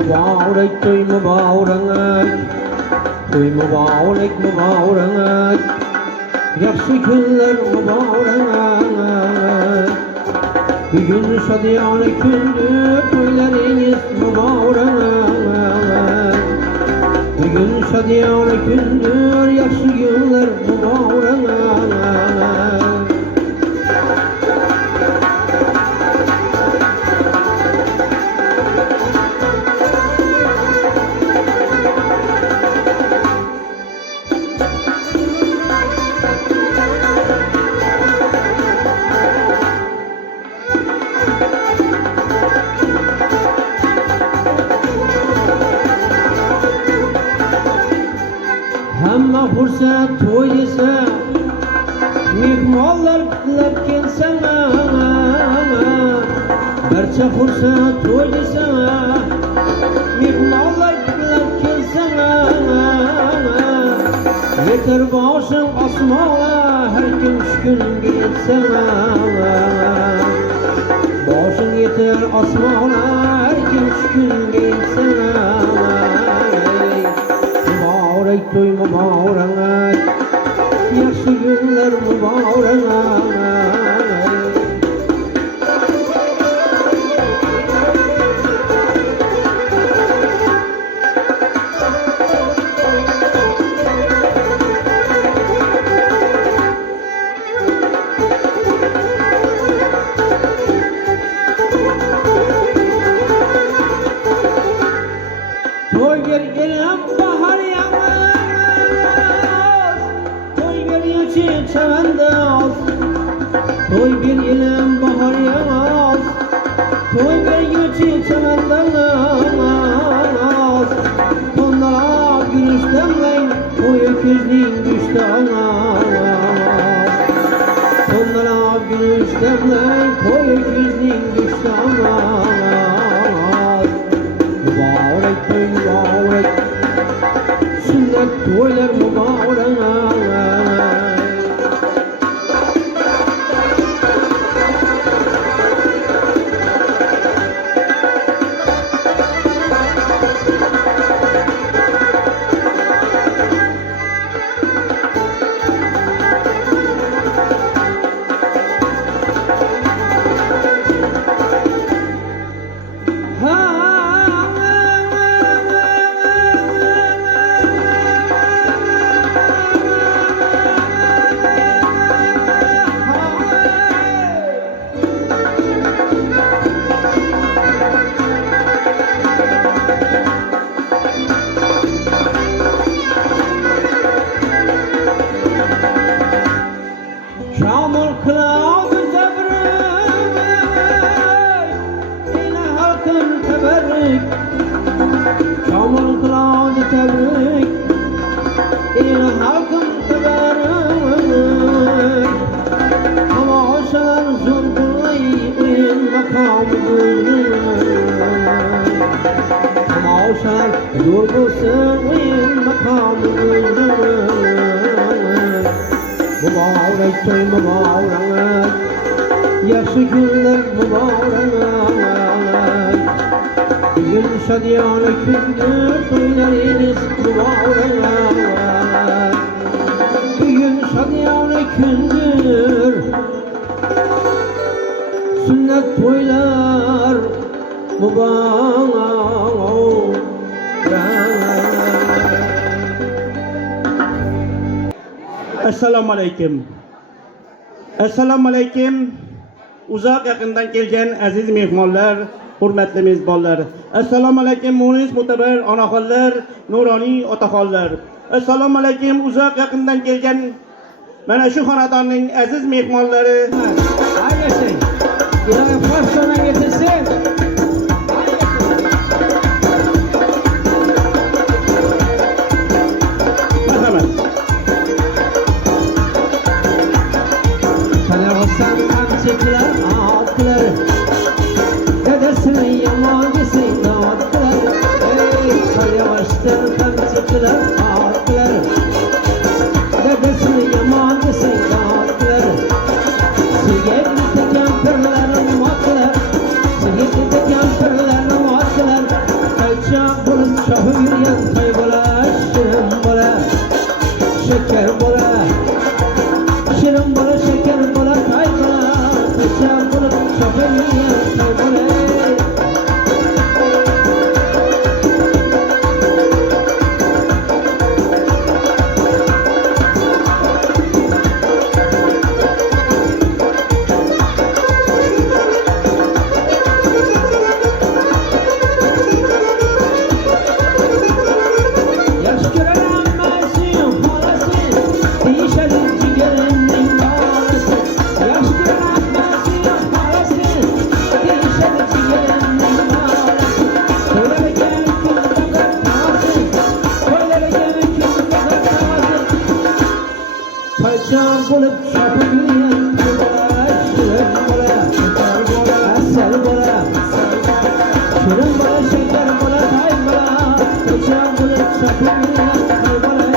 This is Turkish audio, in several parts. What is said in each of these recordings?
Mübarek toy mübarek, toy mübarek mübarek, yaxşı günler mübarek. Bugün şadiyane gündür, toylarınız mübarek. Bugün şadiyane gündür, yaxşı günler mübarek. Hamma fursat to'y desa, mehmonlar qutlab kelsa, barcha fursat to'y desa, mehmonlar qutlab kelsa, yetar boshim osmonga, har kim shukriga yetsa, boshing yetar osmonga, har kim shukriga yetsa. Mübarek toy mübarek, yaxşı günler mübarek. Toy gelgen bahar yağmaz, toy geliyor çiçeğindeaz. Toy bir ilim bahar yağmaz, toy geliyor çiçeğindeaz. Onlara gülüş demleyin, toy öküzlüğün düştü anaz. Onlara gülüş demleyin, toy öküzlüğün düştü anaz. Mübarek toy mübarek, sünnet toylar mübarek. Şamur kıladı tebrük, yine halkın teberrük. Şamur kıladı tebrük, yine halkın teberrük. Ama aşalar zor kılayın makamı gözlük. Ama aşalar zor kılayın makamı gözlük. Mübarek toy mübarek, yaxşı günler mübarek. Bugün şadiyane gündür, toylarınız mübarek. Bugün şadiyane gündür, sünnet toylar mübarek. Assalamu aleyküm. Assalamu aleyküm. Uzak yakından gelgen aziz mehmonlar, hurmatli mezbonlar. Assalamu aleyküm munis mutabar onaxonlar, nuroniy otaxonlar. Assalamu aleyküm uzak yakından gelgen mana shu xonadonning aziz mehmonlari. Hayırlısı, yani farsona getirsin. Merhamet. Sen kamçıklar atlar, dedesini yaman desin atlar. Yavaştan kamçıklar atlar, dedesini yaman desin atlar. Sigetli kemperlerin atlar, sigetli kemperlerin atlar. Kaçan bulup çapıp yürüyen bola, şirin bola, şeker bola, asel bola, şirin bola, şeker bola, tay bola. Kaçan bulup çapıp yürüyen bola.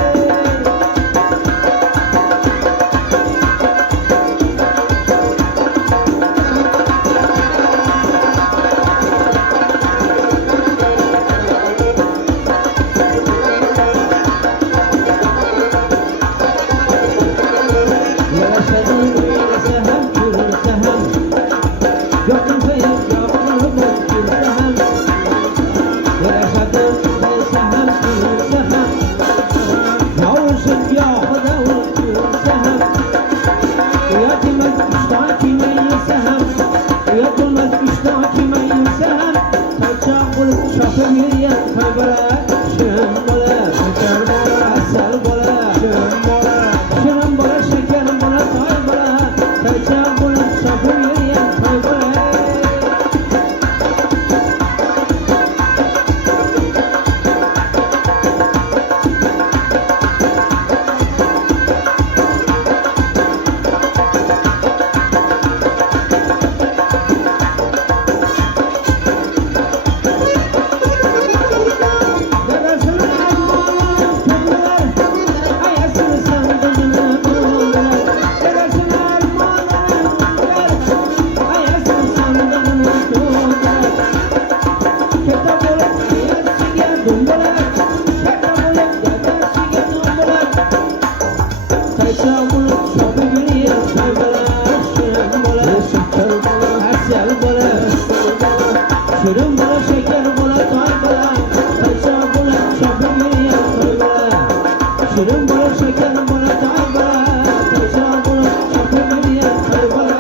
Şirin bola, şeker bola, tay bola, kaçan bulup çapıp yürüyen bola. Şirin bola, şeker bola, tay bola, kaçan bulup çapıp yürüyen bola.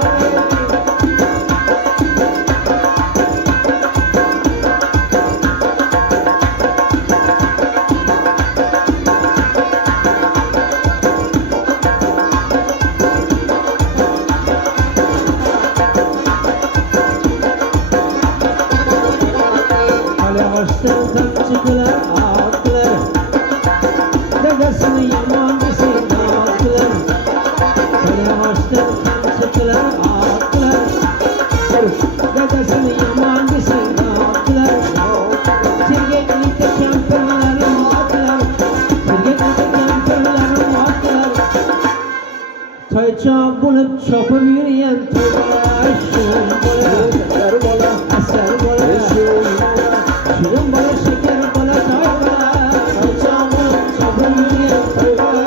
Baştan kamçıklar attılar, dedesini yaman desin attılar. Böyle baştan kamçıklar attılar, dedesini yaman desin attılar. Sirgetlikte kemperlerim attılar, sirgetlikte kemperlerim attılar. Tayça bulup çapıp yürüyen toylar, şirin bola, şeker bola, asel bola, şirin bola, şeker bola, tay bola. Kaçan bulup çapıp yürüyen bola.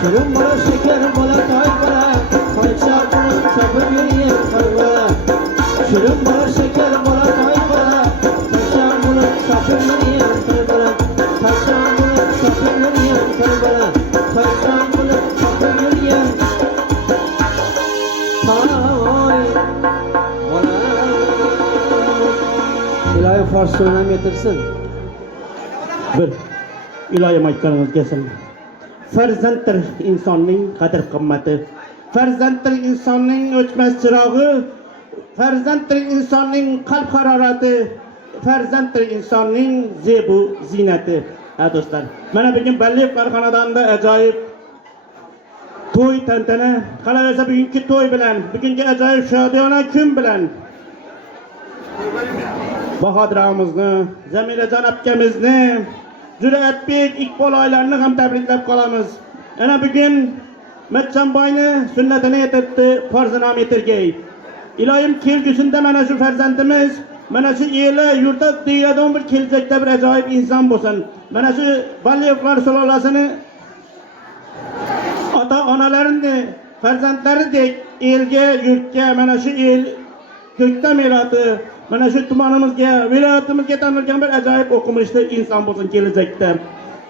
Şirin bola, şeker bola, tay bola, kaçan bulup çapıp yürüyen bola. Şirin bola, şeker bola, tay bola, kaçan bulup çapıp yürüyen bola. Kaçan bulup çapıp yürüyen bola. Kaçan bulup çapıp yürüyen tay bola. İlahi Fars söylem getirsin. Bir ilohim aytganingiz kelsin. Farzanddir insonning qadr qimmati. Farzanddir insonning o'chmas chirog'i. Farzanddir insonning qalb harorati. Farzanddir insonning zebu ziynati. Ha do'stlar, mana bugun Balliyev xonadonida ajoyib to'y tantana. Qolaversa bugungi to'y bilan, bugungi ajoyib shodiyona kun bilan Bahadır ağamızı, Zemirecan apkemizni, Cüreetbek, İkbal aylarını ham tebriklep kalamız. Ana bugün Metçenbayni sünnetine yetirdi, farzına yetirgey. İlayim kelgüsünde mana şu farzandimiz, mana şu eli yurda dünyada bir kelecekte bir acayip insan bolsun. Mana şu Baliyevlar sulalasını ata analarını, farzandları dek elge, yurtga, mana şu el kökten miratı, mana şu tumanımızga, vilayatimizga tanılgan bir acayip okumuşlu insan bolsun kelecekte.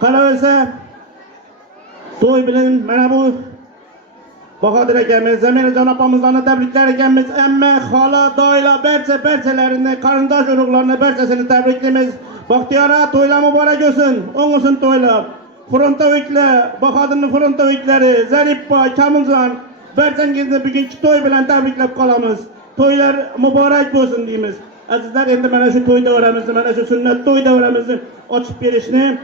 Qalaversa to'y bilan mana bu Bahadır ekemiz, Zemirecan apamızdan tebrikler ekemiz, emme, hala, dayla, berçelerini, karındaş uruklarını, berçesini tebriklimiz. Bahtiyara toyla mübarek olsun, onusun toyla. Fronta öykle, Bahadır'ın fronta öykleri, Zarippa, Kamuzan, berçengizni bugünkü toy bilen tebriklep kalamız. Toylar mübarek olsun deyimiz. Azizler endi mana şu toy davramizni, mana şu sünnet toy davramizni açıp berishni,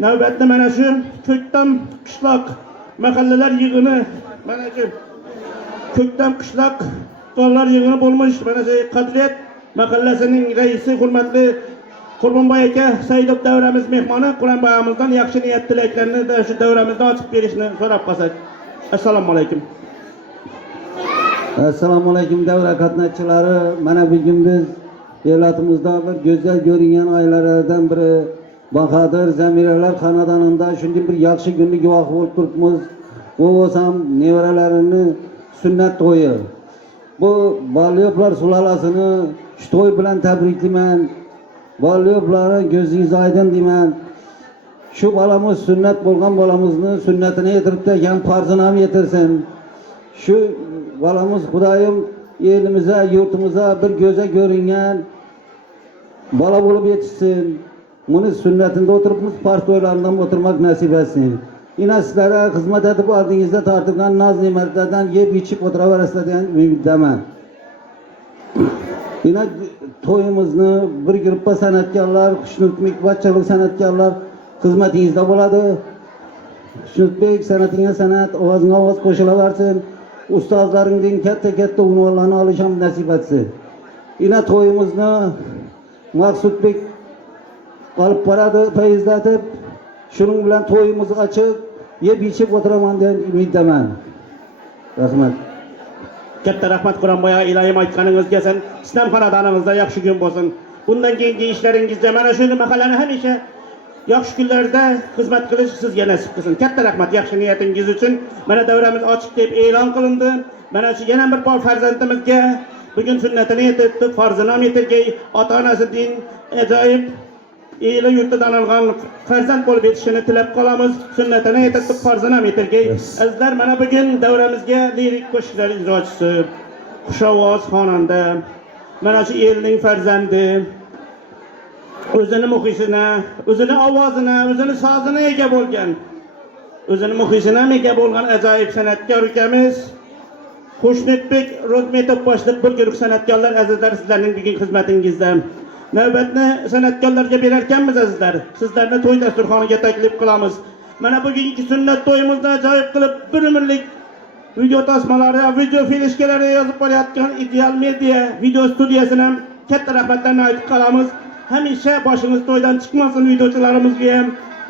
navbatda mana şu Ko'ktam qishloq mahallalar yig'ini, mana şu Ko'ktam qishloq tollar yig'ini bo'lmuş, mana şu Qadriyat mahallasining raisi hurmatli Qurbonboy aka Saidov davramiz mehmoni Quronboy akamizdan yaxshi niyat tilaklarini da şu davramizda ochib berishni so'rab qolsak. Assalomu alaykum. Assalomu alaykum davra qatnashchilari. Mana bugun biz davlatimizda bir go'zal ko'ringan oilalardan biri Bahadır Zamiralar xonadonida shunday bir yaxshi kunga guvoh bo'lib turibmiz. Bu o'sam nevaralarini sunnat to'yi. Bu Baliyevlar sulalasini shu to'y bilan tabriklayman. Baliyevlarni ko'zingiz aydin deyman. Shu bolamiz sunnat bo'lgan bolamizni sunnatini yetiribdi ekan, farzini ham yetirsin. Shu bolamiz Xudoyim elimize, yurtimize bir göze görüngen bola bo'lib yetishsin. Buni sunnatında oturibmiz, farz to'ylaridan o'tirmak nasib etsin. Yine sizlere hizmet edip ardingizda tartibdan naz ne'matlardan yeb ichib o'tiraverasizlar degan umiddaman. Yine to'yimizni bir gruppa san'atkorlar, Xushnudbek barchalik san'atkorlar xizmatingizda bo'ladi. Xushnudbek san'atingga san'at, ovozingga ovoz qo'shilaversin. Ustozlaringdan katta unvonlarni olish ham nasib etsin. Yine to'yimizni Maqsudbek olib boradi, fayizlatib, shuning bilan to'yimiz ochiq, yeb ichib o'tiraman degan umiddaman. Rahmat. Katta rahmat Quronboy aka, iloyim aytganingiz kelsin. Islom xonadonimizda yaxshi kun bo'lsin. Bundan keyingi ishlaringizda mana shu mahallani hamisha yaxshi kunlarda xizmat qilish sizga nasib qilsin. Katta rahmat yaxshi niyatingiz uchun. Mana davramiz ochiq deb e'lon qilindi. Mana shu yana bir bor farzandimizga bugun sunnatini yetirib, farzini ham yetirgay, ota-onasi din ajoyib eli yurtidan olgan farzand bo'lib yetishini tilab qolamiz. Sunnatini yetirib, farzini ham yetirgay. Azizlar, mana bugun davramizga lirik qo'shiqlar ijrochisi, xushovoz xonanda, mana shu elning farzandi, o'zini muxlisina, o'zini ovozini, o'zini sozini ega bo'lgan, o'zini muxlisina ega bo'lgan ajoyib san'atkor ukamiz Xushnudbek Ro'zmetov boshliq bir guruh san'atkorlar, azizlar, sizlarning bugungi xizmatingizda. Navbatni san'atkorlarga berarkanmiz azizlar. Sizlarni to'y dasturxoniga taklif qilamiz. Mana bugungi sunnat to'yimizni ajoyib qilib, bir umrlik video tasmalari, video filishkalari yozib qo'yayotgan Ideal Media video studiyasini ham katta rahmatlarni aytib qolamiz. Hamisha boshimiz to'ydan chiqmasin videochilarimizga ham.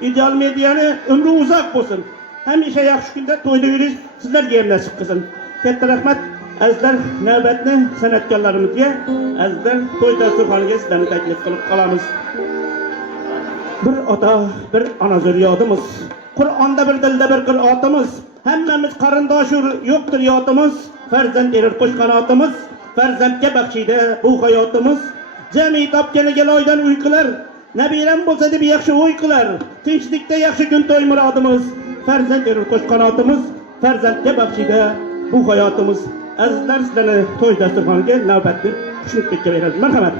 Ideal Media'ni umri uzoq bo'lsin. Hamisha yaxshi kunda to'yda yurish sizlarga ham nasib qilsin. Katta rahmat. Azizlar, navbatni san'atkorlarimizga, azizlar, to'y dasturxoniga sizlarni taklif qilib qolamiz. Bir ota, bir ona zurriyodimiz. Qur'onda bir dilda bir qirotimiz. Hammamiz qarindosh yo'qdir yotimiz. Farzand erir qo'shqanotimiz. Farzandga baxshida bu hayotimiz. Jami topganiga loydan uy qilar. Nabiram bo'lsa deb yaxshi o'y qilar. Tinchlikda yaxshi kun to'y murodimiz. Farzand erir qo'shqanotimiz. Farzandga baxshida bu hayotimiz. Azizlar, sizlarni to'y dasturxoniga navbatni Xushnudbekka beramiz. Marhamat.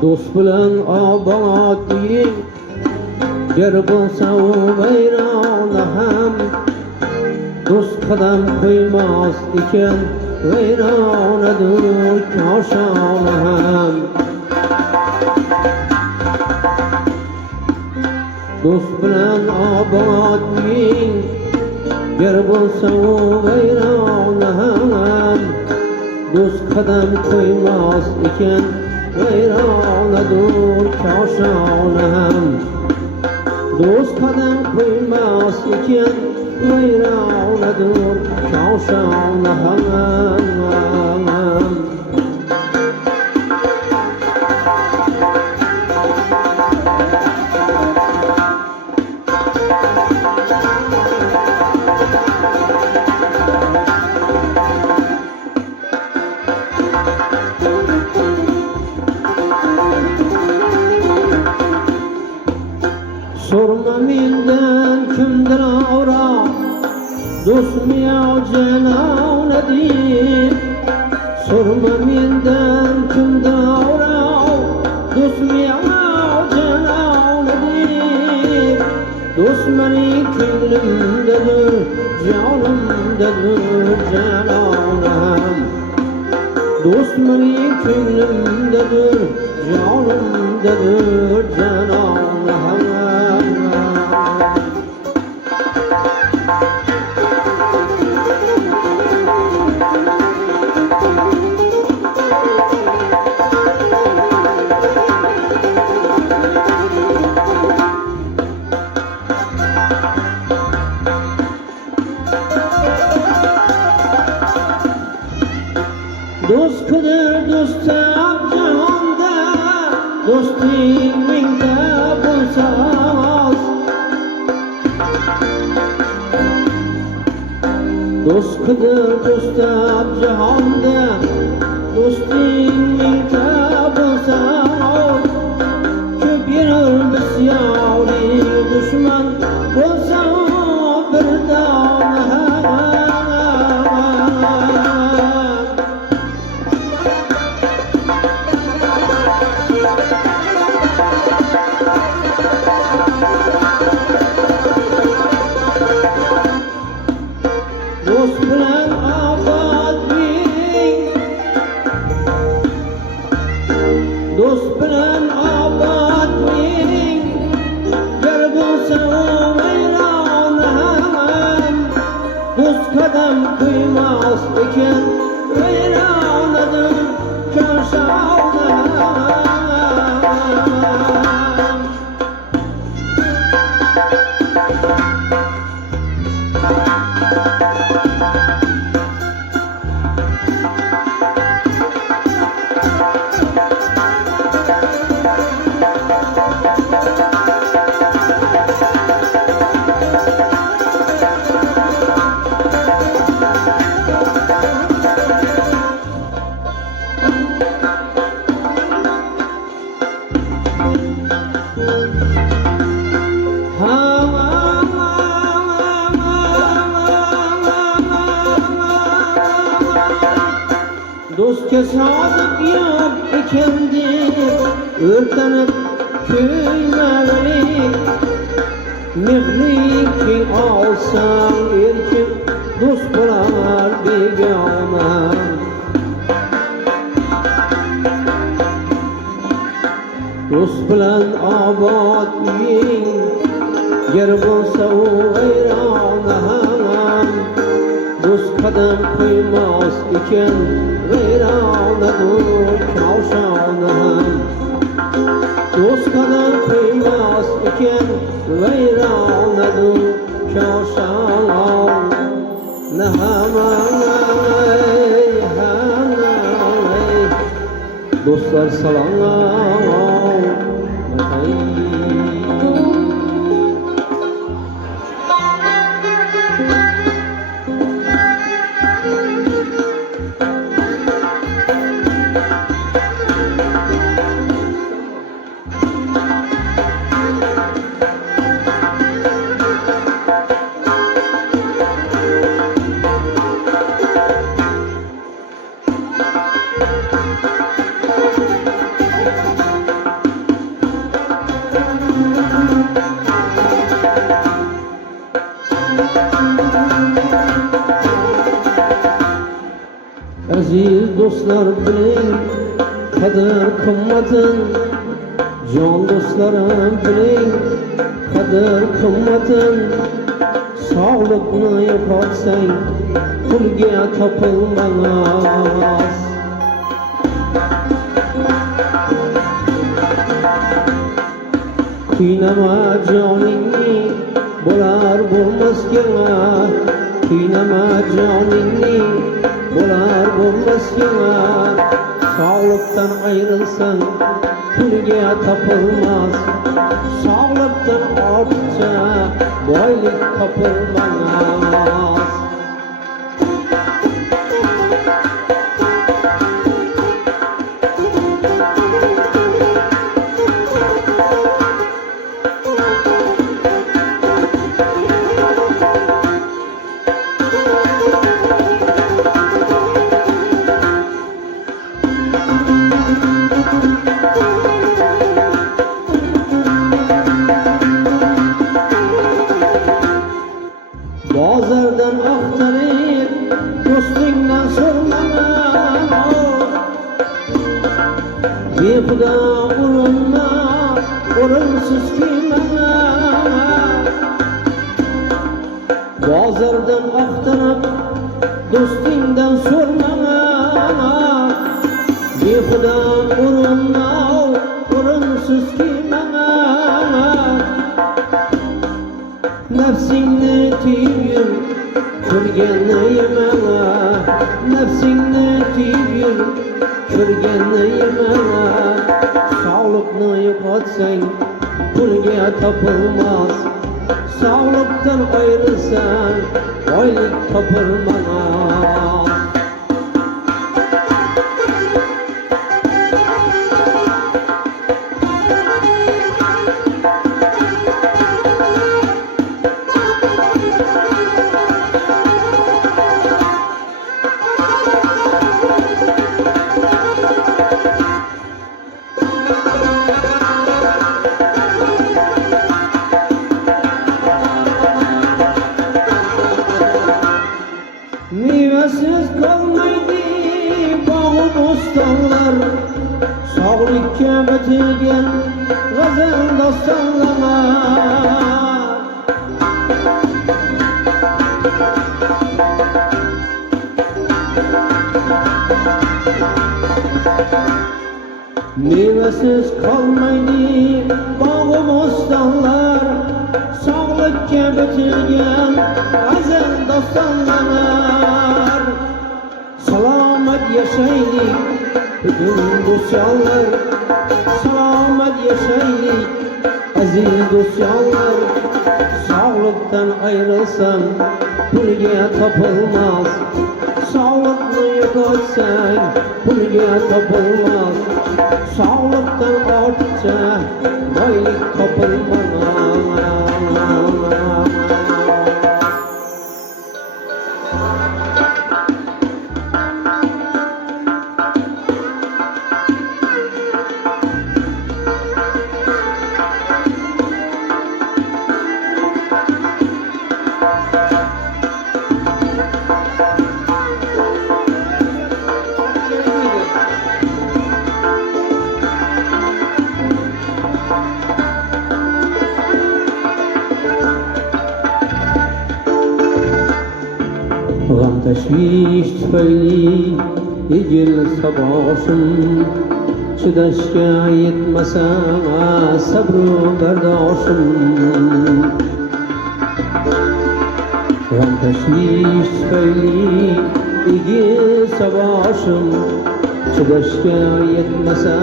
do'st bilan obod uying ger bo'lsa u vayrona ham do'st qadam qo'ymas ekan vayronadir koshona ham do'st bilan obod uying ger bo'lsa u vayrona ham do'st qadam qo'ymas ekan vayronadir koshona ham do'st qadam qo'ymas ekan vayronadir koshona ham sorma mendan kimdir ora do'stmi yo jalona deb sorma mendan kimdir ora do'stmi yo jalona deb do'st mening ko'nglimdadir jonimdadir jalonam do'st mening ko'nglimdadir jonimdadir jalonam do'st qidir do'stam jahonda do'sting mingta bo'lsa oz do'st qidir do'stam jahonda do'sting mingta bo'lsa oz ko'p yurur bisyoni dushman bo'lsa bir dona do'st bilan obod uying do'st bilan obod uying ger bo'lsa u vayrona ham do'st qadam qo'ymas ekan vayronadir koshona ham do'stga sodiq yo'q ekan deb o'rtanib ko'ymalik mehring keng olsang erkin do'st bo'lar begona do'st bilan obod uying ger bo'lsa u vayrona ham do'st qadam qo'ymas ekan vayronadir koshona ham do'st qadam qo'ymas ekan vayronadir koshona ham do'stlar salom aziz do'stlar biling qadr qimmatin, jon do'stlarim biling qadr qimmatin. Sog'liqni yo'qotsang pulga topilmas. Qiynama joningni bo'lar bo'lmasga, qiynama joningni bo'lar bo'lmasga. Sog'liqdan ayrilsang pulga topilmas. Sog'liqdan ortsa boylik topilmas. Bozordan axtarib do'stingdan so'rama, behuda urinma, o'rinsiz kiyma. Bozordan axtarib do'stingdan so'rama, behuda urinma, o'rinsiz kiyma. Nafsingni tiyib yur, ko'rganni yema. Nafsingni tiyib yur, ko'rganni yema. Sog'liqni yo'qotsang pulga topilmas. Sog'liqdan ayrilsang boylik topilmas. Mevasiz qolmaydi bog'u bo'stonlar, sog'likka bitilgan g'azal dostonlar. Mevasiz qolmaydi bog'u bo'stonlar, sog'likka bitilgan g'azal dostonlar. Salomat yashaylik butun do'stlar, salomat yashaylik aziz do'stlar. Sog'liqdan ayrilsang pulga topilmas. Sog'liqni yo'qotsang pulga topilmas. Sog'liqdan ortsa boylik topilmas. G'am tashvish tufayli egilsa boshim, chidashga yetmasa sabru bardoshim. G'am tashvish tufayli egilsa boshim, chidashga yetmasa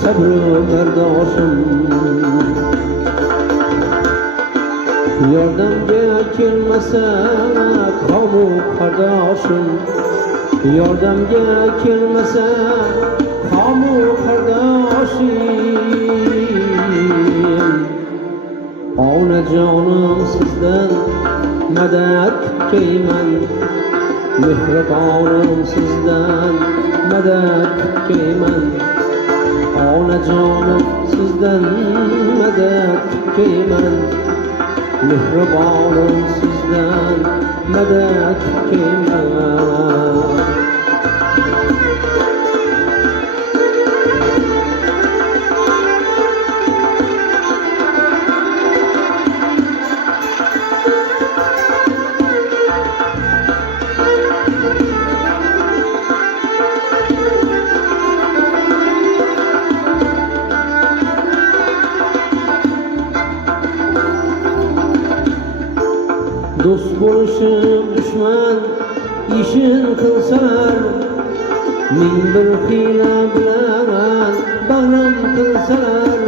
sabru bardoshim. Yordamga kelmasa qavmu qardoshim, yordamga kelmasa qavmu qardoshim. Onajonim sizdan madad kutgayman, mehribonim sizdan madad kutgayman. Onajonim sizdan madad kutgayman, mehribonim sizdan madad kutgayman. kılsalar, min bir hila bilen bağrım kılsalar,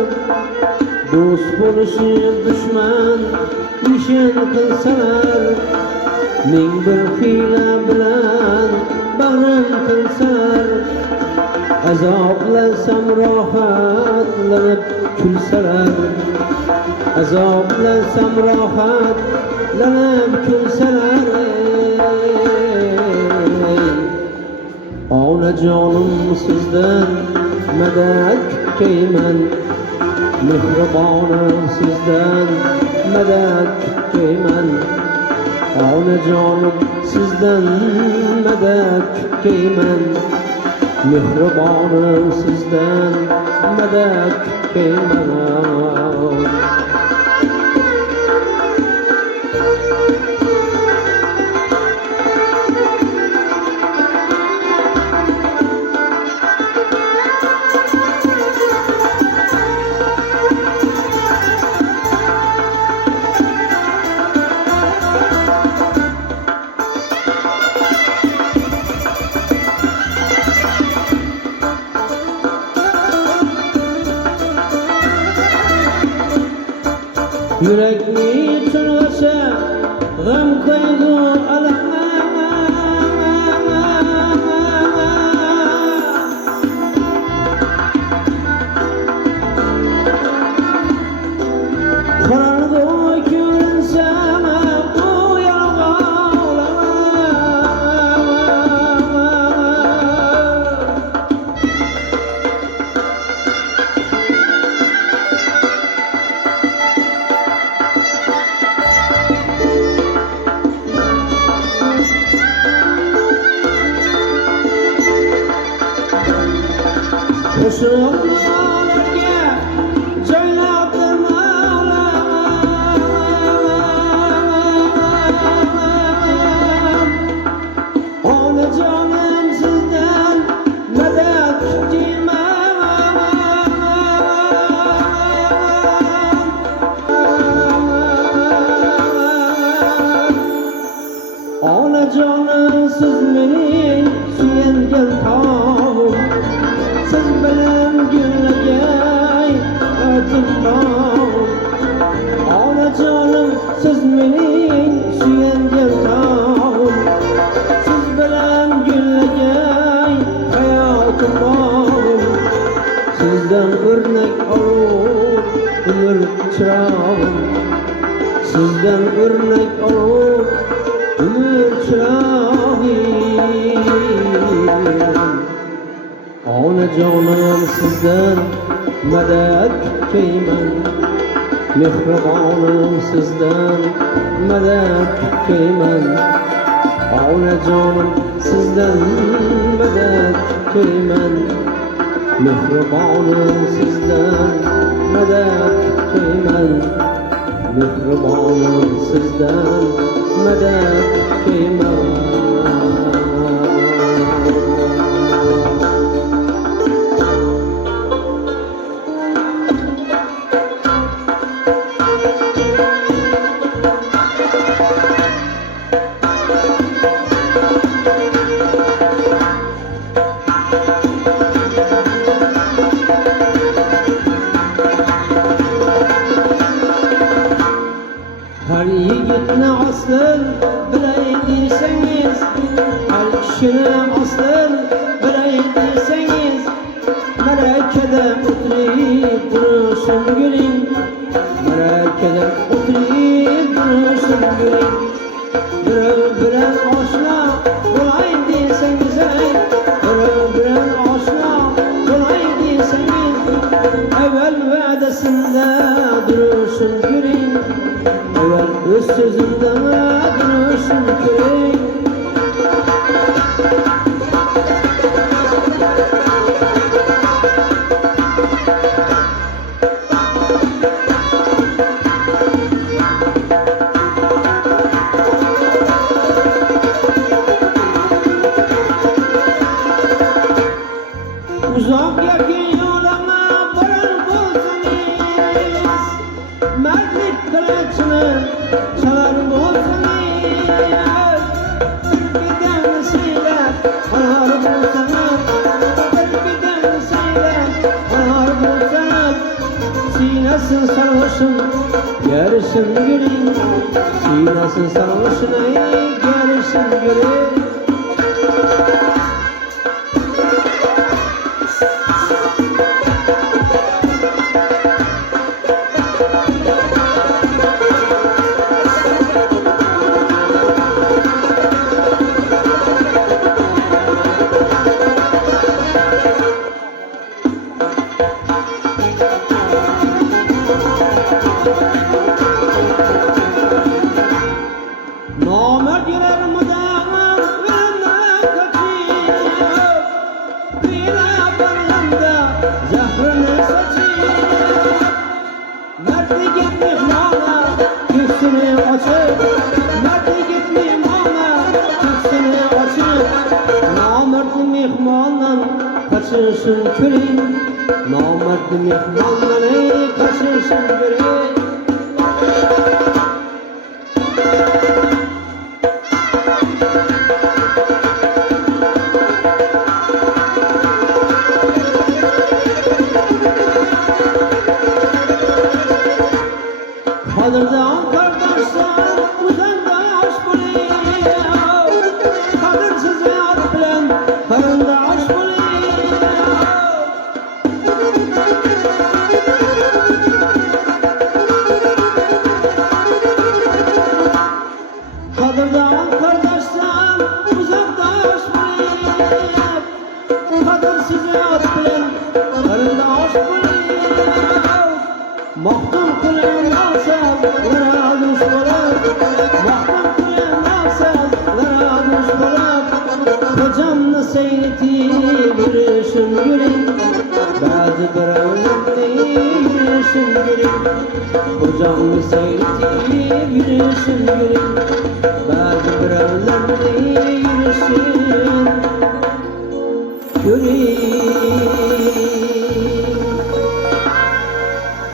dost buluşup düşman işin kılsalar, min bir hila bilen bağrım kılsalar, azoblansam rohatlanib kulsalar, azoblansam rohatlanib kulsalar, onajonim sizdan madad kutayman, mehribonim sizdan madad kutayman, onajonim sizdan madad kutayman, mehribonim sizdan madad kutayman. Yürekli çırgışı gam kaygı alam, karanlık görünse bu yalğalar, Koşullarga joylabdim onajonim sizdan madad kutayman, onajonim siz mening suyangan tog'im, siz bilan gullagay o'zim bor, onajonim siz mening suyangan tog'im, siz bilan gullagay hayotim bor, sizdan o'rnak olib umr chirog'im, sizdan o'rnak olib umr chirog'im, onajonim sizdan madad kutayman, mehribonim sizdan madad kutayman, onajonim sizdan madad kutayman, mehribonim sizdan madad kutayman, mehribonim sizdan madad kutayman. Her yigitni aslin bilay desangiz, har kishini aslin bilay desangiz, marakada o'tirib turishim guling, marakada o'tirib turishim guling, birov bilan oshna bo'lay desangiz, birov bilan oshna bo'lay desangiz, avval va'dasimda turishim guling, o'z so'zimda durishim kerak. Uzoq yaqin yo'lima borar bo'lsangiz, mardlik qilichini chalar bo'lsangiz, Turkiyadan siylab anar bulsana, bir seyle, anar bulsana, sinesin sarhoşun, yarışın gülün, sinesin sarhoşun, ey yarışın gülün. Namert girer mıdan önüne kaçıyor, bile barlanda zehrını saçıyor. Mertli gitmiş mala, göğsünü açıp, mertli gitmiş mala, göğsünü açıp. Namertli mihmandan kaçırsın külün, namertli mihmandan kaçırsın külün. Kadırdan kardeşler uzandaş buluyor, kadırsız yar bilen karındaş buluyor. Kadırdan kardeşler uzandaş buluyor, kadırsız yar bilen karındaş buluyor. Mahkum kılın alsazlara düş bırak, mahkum kılın alsazlara düş bırak. Kocamını seyretip yürüyüşün gülün, bazı biravlarla yürüyüşün gülün. Kocamını seyretip yürüyüşün gülün, bazı biravlarla yürüyüşün